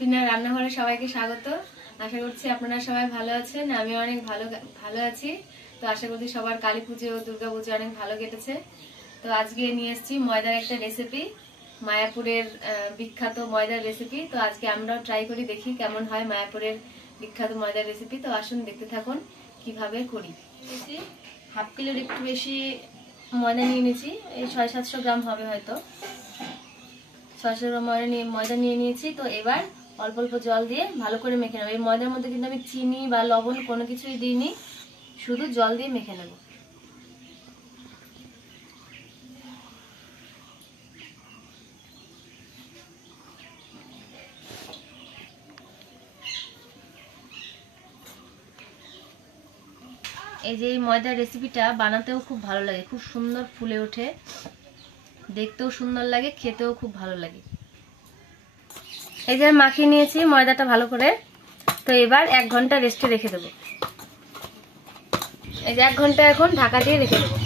বিনা রান্নাঘরে সবাইকে স্বাগত। আশা করছি আপনারা সবাই ভালো আছেন। আমি অনেক ভালো আছি। তো আশা করছি সবার কালী পুজো ও দুর্গা পুজো অনেক ভালো কেটেছে। তো আজকে নিয়ে এসেছি ময়দার একটা রেসিপি, মায়াপুরের বিখ্যাত ময়দার রেসিপি। তো আজকে আমরাও ট্রাই করি, দেখি কেমন হয় মায়াপুরের বিখ্যাত ময়দার রেসিপি। তো আসুন দেখতে থাকুন কিভাবে করি। হাফ কিলোর একটু বেশি ময়দা নিয়ে নিয়েছি, এই 600-700 গ্রাম হবে হয়তো। 600 গ্রাম ময়দা নিয়ে নিয়েছি। তো এবার অল্প অল্প জল দিয়ে ভালো করে মেখে নেব। এই ময়দার মধ্যে কিন্তু আমি চিনি বা লবণ কোনো কিছুই দিইনি, শুধু জল দিয়ে মেখে নেব। এই যে এই ময়দার রেসিপিটা বানাতেও খুব ভালো লাগে, খুব সুন্দর ফুলে ওঠে, দেখতেও সুন্দর লাগে, খেতেও খুব ভালো লাগে। এই যে মাখিয়ে নিয়েছি ময়দাটা ভালো করে। তো এবার 1 ঘন্টা রেস্টে রেখে দেবো। এই যে 1 ঘন্টা এখন ঢাকা দিয়ে রেখে দেবো।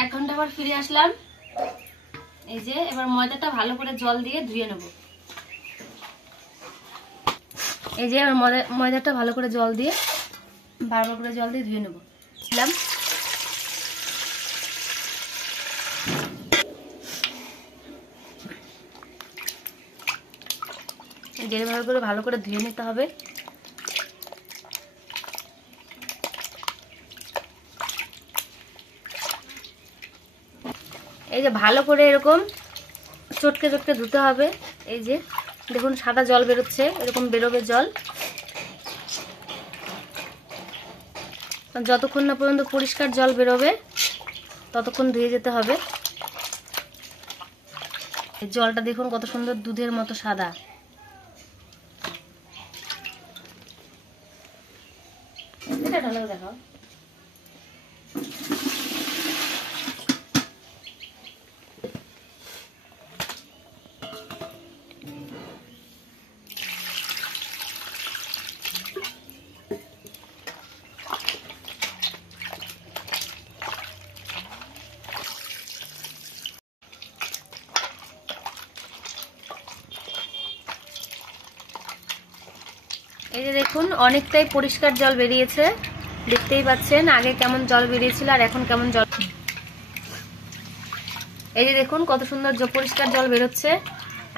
1 ঘন্টা পর ফিরে আসলাম। এই যে এবার ময়দাটা ভালো করে জল দিয়ে ধুয়ে নেব। এই যে এবার ময়দাটা ভালো করে জল দিয়ে বারবার করে জল দিয়ে ধুয়ে নেব। ভালো করে ধুয়ে নিতে হবে। এই যে ভালো করে এরকম চটকে চটকে ধুতে হবে। এই যে দেখুন সাদা জল বেরোচ্ছে, এরকম বেরোবে জল। যতক্ষণ না পর্যন্ত পরিষ্কার জল বেরোবে ততক্ষণ ধুয়ে যেতে হবে। এই জলটা দেখুন কত সুন্দর দুধের মতো সাদা। এটা ঢালাও দেখাও। এই যে দেখুন অনেকটাই পরিষ্কার জল বেরিয়েছে, দেখতেই পাচ্ছেন আগে কেমন জল বেরিয়েছিল আর এখন কেমন জল। এই যে দেখুন কত সুন্দর পরিষ্কার জল বেরোচ্ছে।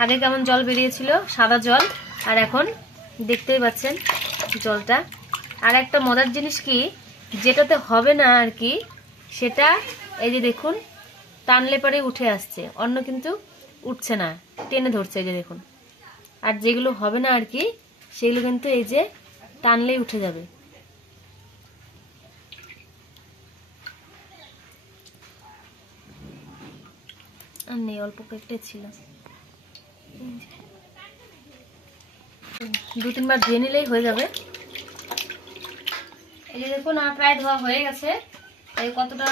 আগে কেমন জল বেরিয়েছিল, সাদা জল, আর এখন দেখতেই পাচ্ছেন জলটা। আর একটা মজার জিনিস কি, যেটাতে হবে না আর কি, সেটা এই যে দেখুন টানলে পরে উঠে আসছে, অন্য কিন্তু উঠছে না, টেনে ধরছে। এই যে দেখুন, আর যেগুলো হবে না আর কি সেগুলো কিন্তু এই যে টানলেই উঠে যাবে। আর নেই, অল্প কয়েকটা ছিল। 2-3 বার ধুয়ে নিলেই হয়ে যাবে। এই যে দেখুন আমার প্রায় ধোয়া হয়ে গেছে। এই কতটা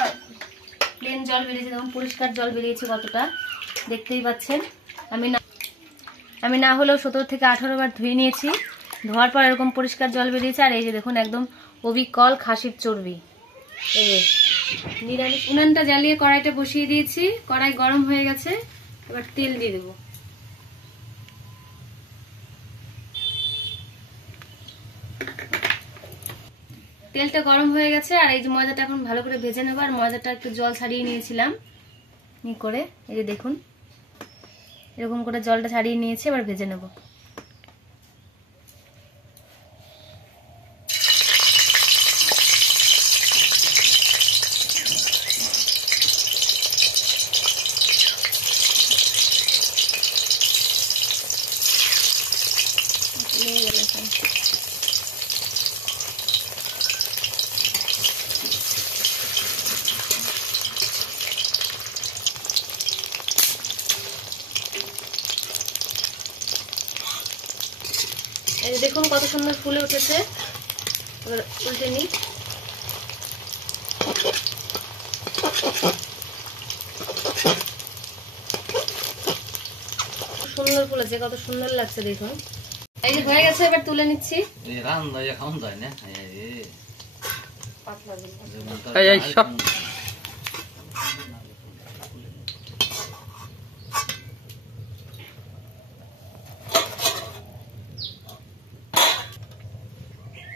প্লেন জল বেরিয়েছে, যেমন পরিষ্কার জল বেরিয়েছে কতটা, দেখতেই পাচ্ছেন। আমি না হলেও 17 থেকে 18 বার ধুয়ে নিয়েছি। ধোয়ার পর এরকম পরিষ্কার জল বেরিয়েছে। আর এই যে দেখুন একদম অবিকল খাসির চর্বি। এই যে নিরামিষ উনানটা জ্বালিয়ে কড়াইটা বসিয়ে দিয়েছি, কড়াই গরম হয়ে গেছে। এবার তেল দিয়ে দেবো। তেলটা গরম হয়ে গেছে। আর এই যে ময়দাটা এখন ভালো করে ভেজে নেবো। আর ময়দাটা একটু জল ছাড়িয়ে নিয়েছিলাম করে, এই যে দেখুন এরকম করে জলটা ছাড়িয়ে নিয়েছি। এবার ভেজে নেব। এই দেখুন কত সুন্দর ফুলে উঠেছে। এবার উল্টে নিই। সুন্দর ফুলেছে, কত সুন্দর লাগছে দেখুন। এই যে হয়ে গেছে, এবার তুলে নিচ্ছি।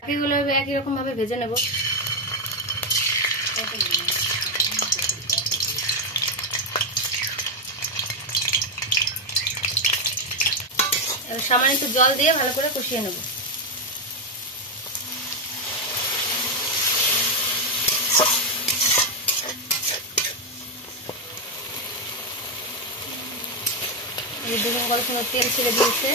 বাকিগুলো একই রকম ভাবে ভেজে নেব। সামান্য একটু জল দিয়ে ভালো করে কষিয়ে নেব। দেখুন কত সুন্দর তেল ছেড়ে দিয়েছে।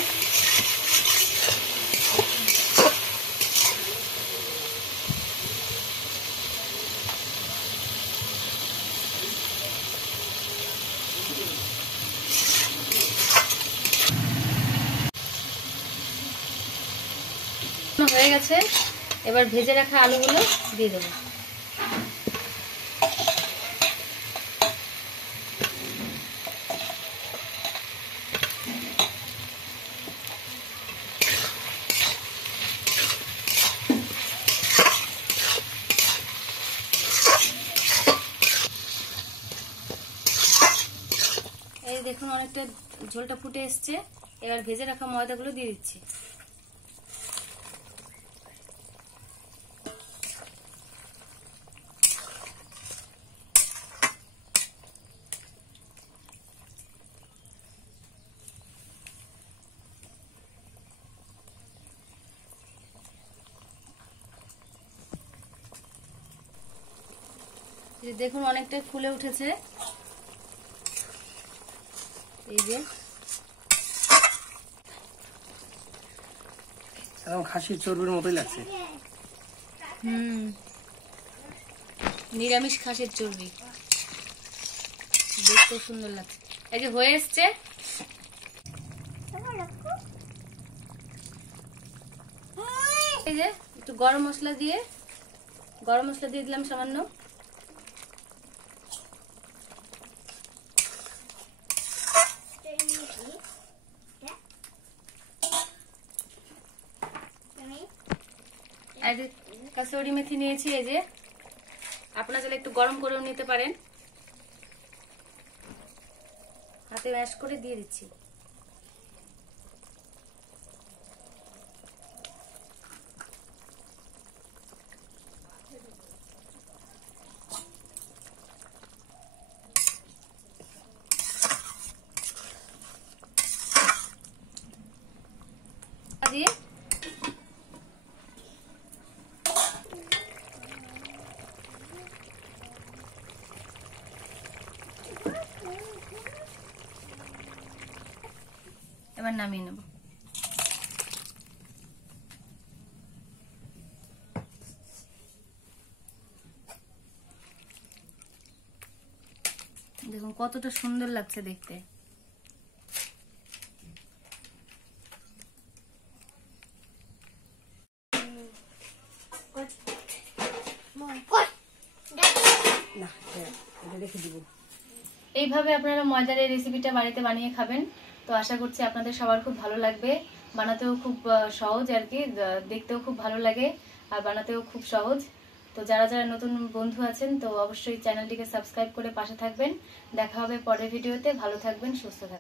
হয়ে গেছে, এবার ভেজে রাখা আলুগুলো দিয়ে দেবো। এই দেখুন অনেকটা ঝোলটা ফুটে এসছে, এবার ভেজে রাখা ময়দাগুলো দিয়ে দিচ্ছি। দেখুন অনেকটাই ফুলে উঠেছে, এই যে খাসির চর্বির মতোই লাগছে। নিরামিষ খাসির চর্বি, দেখতে সুন্দর লাগছে। এই যে হয়ে এসছে, এই যে একটু গরম মশলা দিয়ে দিলাম সামান্য। আর যে কাসুরি মেথি নিয়েছি, এই যে আপনারা চাইলে একটু গরম করেও নিতে পারেন। হাতে ম্যাশ করে দিয়ে দিচ্ছি। দিয়ে এবার নামিয়ে নেব। দেখুন কতটা সুন্দর লাগছে দেখতে। এইভাবে আপনারা ময়দার এই রেসিপিটা বাড়িতে বানিয়ে খাবেন। তো আশা করছি আপনাদের সবার খুব ভালো লাগবে। বানাতেও খুব সহজ আর কি, দেখতেও খুব ভালো লাগে আর বানাতেও খুব সহজ। তো যারা যারা নতুন বন্ধু আছেন তো অবশ্যই চ্যানেলটিকে সাবস্ক্রাইব করে পাশে থাকবেন। দেখা হবে পরের ভিডিওতে। ভালো থাকবেন, সুস্থ থাকবেন।